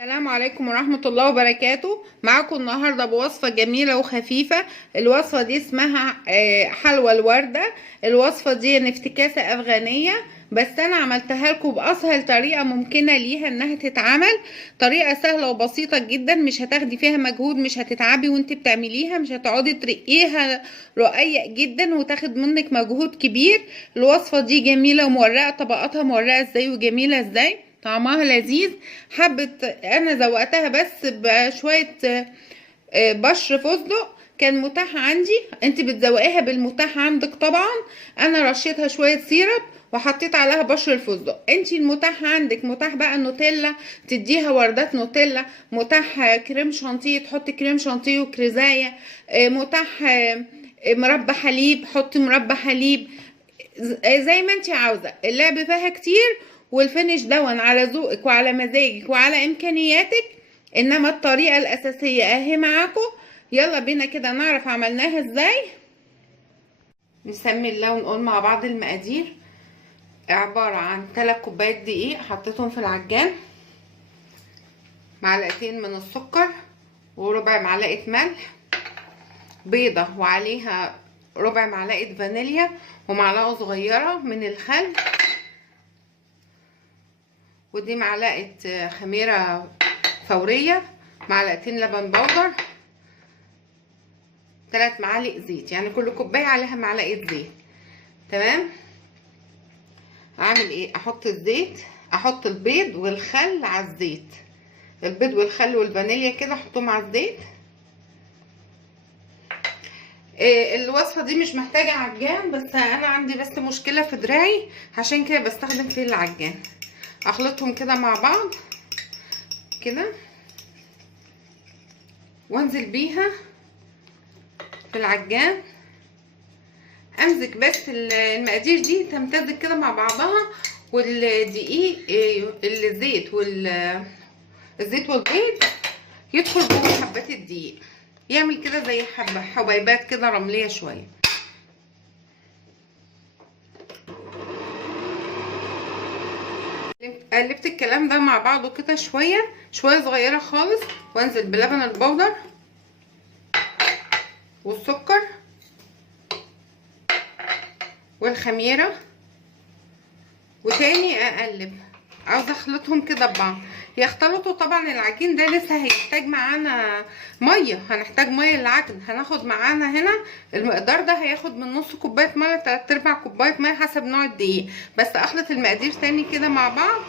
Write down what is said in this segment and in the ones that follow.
السلام عليكم ورحمة الله وبركاته. معاكم النهاردة بوصفة جميلة وخفيفة. الوصفة دي اسمها حلوى الوردة. الوصفة دي افتكاسة أفغانية، بس أنا عملتها لكم بأسهل طريقة ممكنة ليها إنها تتعمل. طريقة سهلة وبسيطة جدا، مش هتاخدي فيها مجهود، مش هتتعبي وانت بتعمليها، مش هتقعدي ترقيها رقيق جدا وتاخد منك مجهود كبير. الوصفة دي جميلة ومورقة، طبقاتها مورقة ازاي وجميلة ازاي، طعمها لذيذ. حبة انا زوقتها بس بشوية بشر فستق كان متاح عندي، انت بتزوقيها بالمتاح عندك طبعا. انا رشيتها شوية سيرب وحطيت عليها بشر الفستق. انت المتاح عندك متاح بقى النوتيلا، تديها وردات نوتيلا، متاح كريم شانتيه تحطي كريم شانتيه وكريزايه، متاح مربى حليب، حطي مربى حليب، زي ما انت عاوزه. اللعب فيها كتير، والفينش دون على ذوقك وعلى مزاجك وعلى امكانياتك، انما الطريقه الاساسيه اهي معاكم. يلا بينا كده نعرف عملناها ازاي. نسمي الله ونقول مع بعض المقادير. عباره عن 3 كوبايات دقيق حطيتهم في العجان، معلقتين من السكر وربع معلقه ملح، بيضه وعليها ربع معلقه فانيليا ومعلقه صغيره من الخل، ودي معلقه خميره فوريه، معلقتين لبن بودر، 3 معالق زيت، يعني كل كوبايه عليها معلقه زيت. تمام. اعمل ايه؟ احط الزيت، احط البيض والخل على الزيت، البيض والخل والفانيليا كده احطهم على الزيت. الوصفه دي مش محتاجه عجان، بس انا عندي بس مشكله في دراعي عشان كده بستخدم فيه العجان. اخلطهم كده مع بعض كده وانزل بيها في العجان. امسك بس المقادير دي تمتزج كده مع بعضها، والدقيق الزيت والبيض يدخل جوه حبات الدقيق، يعمل كده زي حبيبات كده رمليه شويه. قلبت الكلام ده مع بعضه كده شويه شويه صغيره خالص، وانزل بلبن البودر والسكر والخميره، وتاني اقلب. عاوزه اخلطهم كده ببعض، يختلطوا. طبعا العجين ده لسه هيحتاج معانا ميه، هنحتاج ميه للعجن. هناخد معانا هنا المقدار ده هياخد من نص كوبايه ميه ل3/4 كوبايه ميه حسب نوع الدقيق. بس اخلط المقادير تاني كده مع بعض.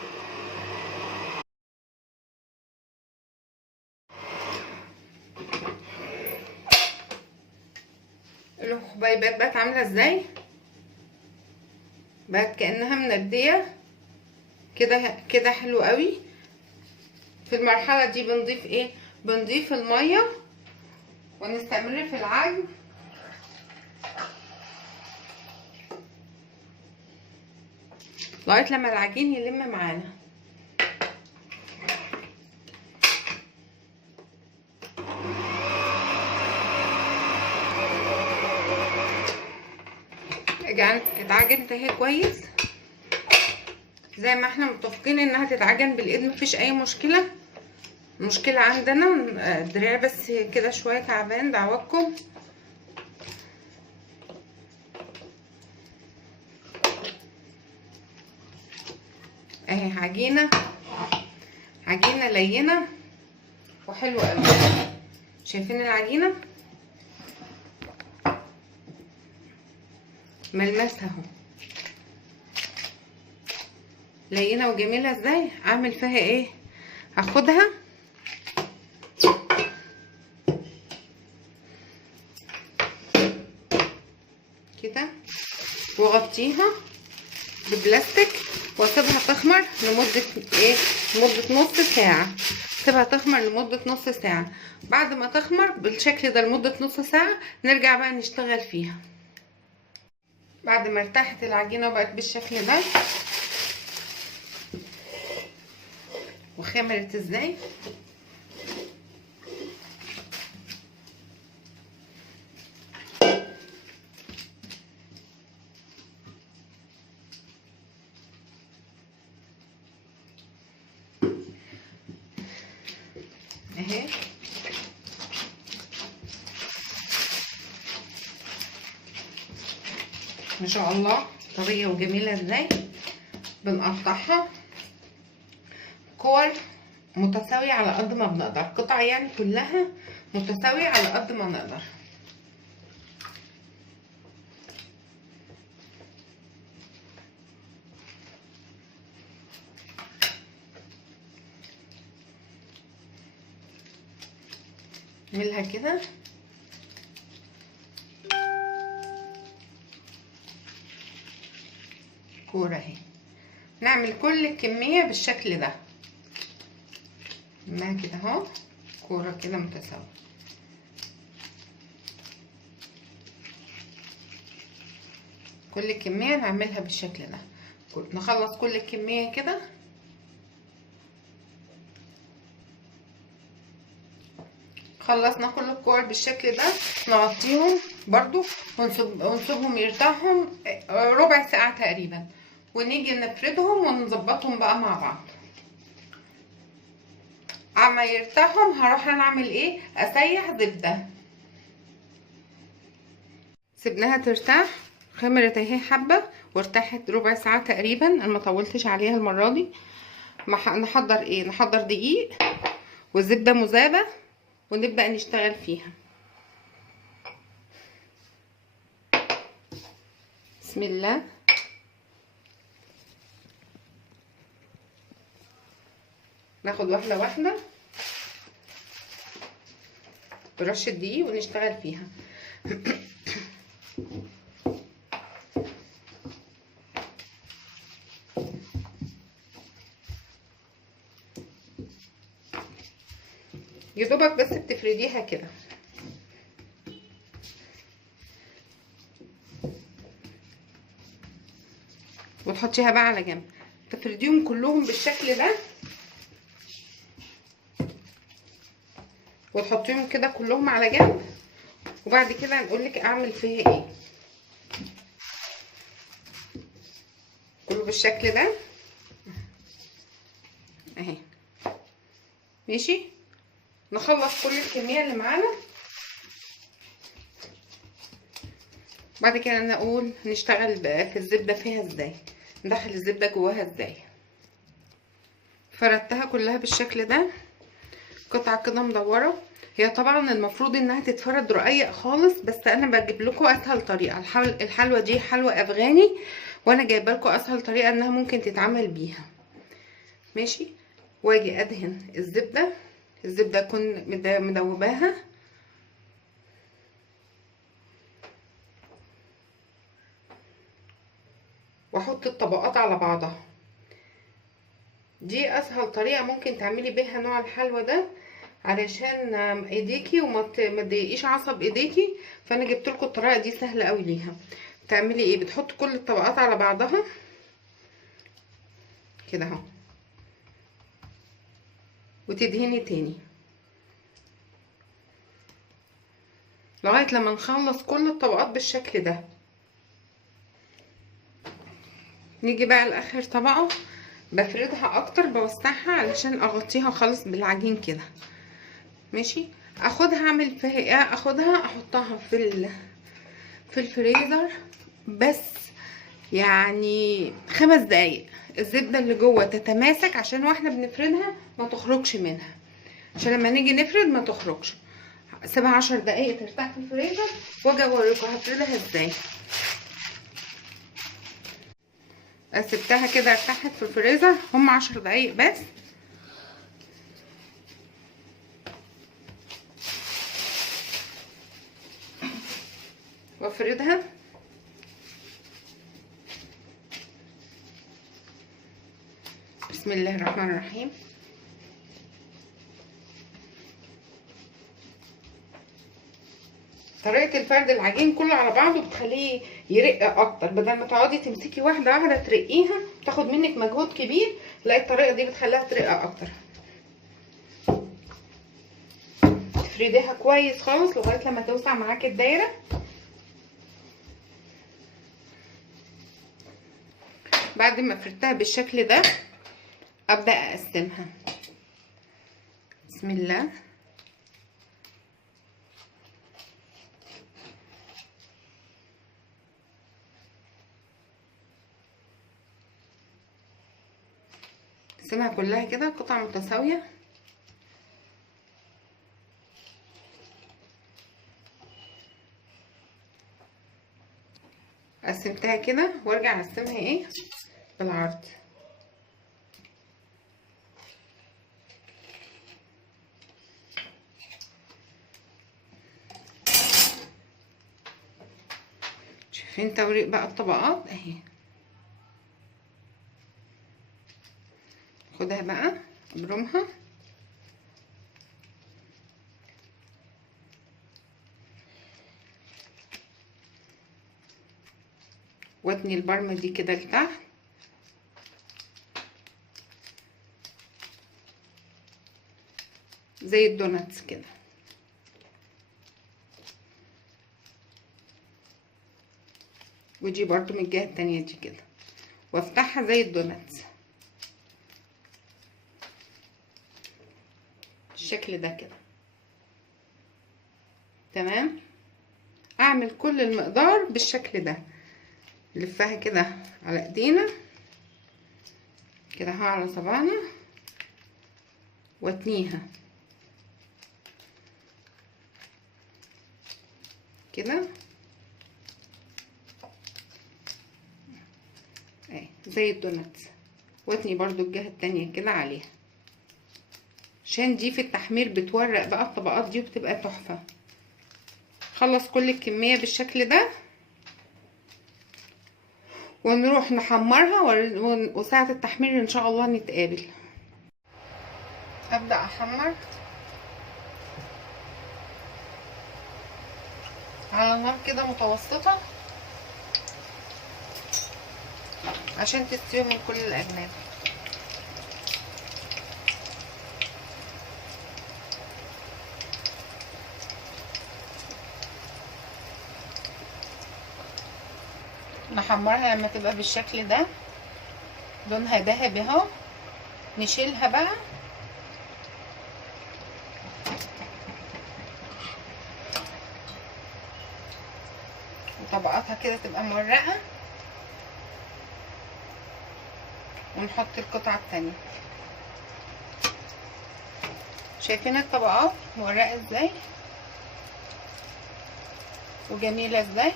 الحبيبات بقت عامله ازاي؟ بقت كانها منديه كده كده، حلو قوي. في المرحله دي بنضيف ايه؟ بنضيف الميه ونستمر في العجن لغايه لما العجين يلم معانا. اتعجنت اهي كويس زي ما احنا متفقين انها تتعجن بالايد، مفيش اي مشكله. المشكله عندنا الدراع بس كده شويه تعبان، دعواتكم. اهي عجينه لينه وحلوه قوي. شايفين العجينه ملمسها اهو لينه وجميله ازاي. اعمل فيها ايه؟ هاخدها كده واغطيها ببلاستيك واسيبها تخمر لمده ايه؟ لمده نص ساعه. سيبها تخمر لمده نص ساعه. بعد ما تخمر بالشكل ده لمده نص ساعه نرجع بقى نشتغل فيها. بعد ما ارتاحت العجينه وبقت بالشكل ده وخمرت ازاي، اهي. ما شاء الله طرية وجميلة ازاي. بنقطعها كور متساوية على قد ما بنقدر، قطع يعني كلها متساوية على قد ما نقدر. نعملها كده كورة اهي. نعمل كل الكمية بالشكل ده، ما كده اهو كورة كده متساوية. كل الكمية نعملها بالشكل ده، نخلص كل الكمية كده. خلصنا كل الكور بالشكل ده، نغطيهم برضو ونسيبهم يرتاحوا ربع ساعة تقريبا، ونيجي نفردهم ونظبطهم بقى مع بعض. عما يرتاحهم هروح انا اعمل ايه، اسيح زبدة. سيبناها ترتاح، خمرت اهي حبة وارتاحت ربع ساعة تقريبا، انا ما طولتش عليها المرة دي. نحضر ايه، نحضر دقيق وزبدة مذابة ونبدأ نشتغل فيها. بسم الله. ناخد واحدة واحدة برش الدقيق ونشتغل فيها. يدوبك بس بتفرديها كده. وتحطيها بقى على جنب، تفرديهم كلهم بالشكل ده وتحطيهم كده كلهم على جنب. وبعد كده هنقولك اعمل فيها ايه. كله بالشكل ده اهي. ماشي، نخلص كل الكميه اللي معانا. بعد كده نقول نشتغل بقى في الزبده فيها ازاي، ندخل الزبده جواها ازاي. فردتها كلها بالشكل ده، قطعه كده مدوره. هي طبعا المفروض انها تتفرد رقيق خالص، بس انا بجيب لكم اسهل طريقه. الحلوه دي حلوه افغاني، وانا جايبه لكم اسهل طريقه انها ممكن تتعمل بيها. ماشي. واجي ادهن الزبده اكون مدوباها. واحط الطبقات على بعضها. دي اسهل طريقه ممكن تعملي بيها نوع الحلوى ده، علشان ايديكي وما تضايقيش عصب ايديكي. فانا جبت لكم الطريقه دي سهله قوي ليها. تعملي ايه، بتحط كل الطبقات على بعضها كده اهو، وتدهني تاني لغايه لما نخلص كل الطبقات بالشكل ده. نيجي بقى لاخر طبقه، بفردها اكتر، بوسعها علشان اغطيها خالص بالعجين كده. ماشي. اخدها اعمل فيها ايه، اخدها احطها في الفريزر بس يعني 5 دقايق، الزبده اللي جوه تتماسك، عشان واحنا بنفردها ما تخرجش منها، عشان لما نيجي نفرد ما تخرجش. سيبها 10 دقايق ترتاح في الفريزر واجي اوريكم هفردها ازاي. سبتها كده ارتاحت في الفريزر، هم 10 دقايق بس. وافردها. بسم الله الرحمن الرحيم. طريقه الفرد العجين كله على بعضه بتخليه يرق اكتر، بدل ما تقعدي تمسكي واحده واحده ترقيها تاخد منك مجهود كبير. لا، الطريقه دي بتخليها ترق اكتر. تفرديها كويس خالص لغايه لما توسع معاكي الدايره. بعد ما فردتها بالشكل ده ابدا اقسمها. بسم الله. نقسمها كلها كده قطع متساوية. قسمتها كده وارجع اقسمها ايه بالعرض. شايفين توريق بقى الطبقات اهي. خدها بقى ابرمها واتني البرمة دي كده لتحت زي الدوناتس كده، ودي برضو من الجهة التانية دي كده، وافتحها زي الدوناتس بالشكل ده كده. تمام. اعمل كل المقدار بالشكل ده، نلفها كده على ايدينا كده على صباعنا واتنيها كده اهي زي الدوناتس، واتني برضو الجهة التانية كده عليها، عشان دي في التحمير بتورق بقى الطبقات دي وبتبقى تحفة. خلص كل الكمية بالشكل ده ونروح نحمرها وساعة التحمير ان شاء الله نتقابل. ابدأ احمر على نار كده متوسطة عشان تستوي من كل الاجناب. نحمرها لما تبقى بالشكل ده لونها ذهبي اهو. نشيلها بقى وطبقاتها كده تبقى مورقة، ونحط القطعة التانية. شايفين الطبقات مورقة ازاي وجميلة ازاي.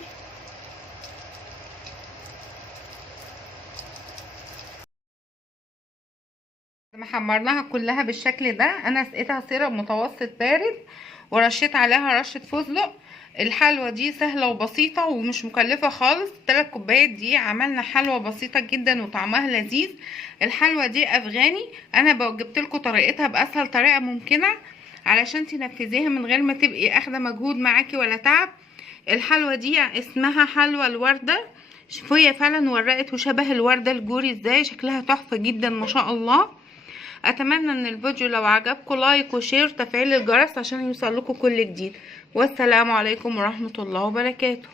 لما حمرناها كلها بالشكل ده انا سقيتها سيرب متوسط بارد ورشيت عليها رشة فستق. الحلوة دي سهلة وبسيطة ومش مكلفة خالص. 3 كوبايات دي عملنا حلوة بسيطة جدا وطعمها لذيذ. الحلوة دي افغاني، انا جبت لكم طريقتها باسهل طريقة ممكنة علشان تنفذيها من غير ما تبقي اخده مجهود معاكي ولا تعب. الحلوة دي اسمها حلوة الوردة. شوفوا هي فعلا ورقت وشبه الوردة الجوري ازاي، شكلها تحفة جدا ما شاء الله. اتمنى ان الفيديو لو عجبكم لايك وشير وتفعيل الجرس عشان يوصل لكم كل جديد. والسلام عليكم ورحمة الله وبركاته.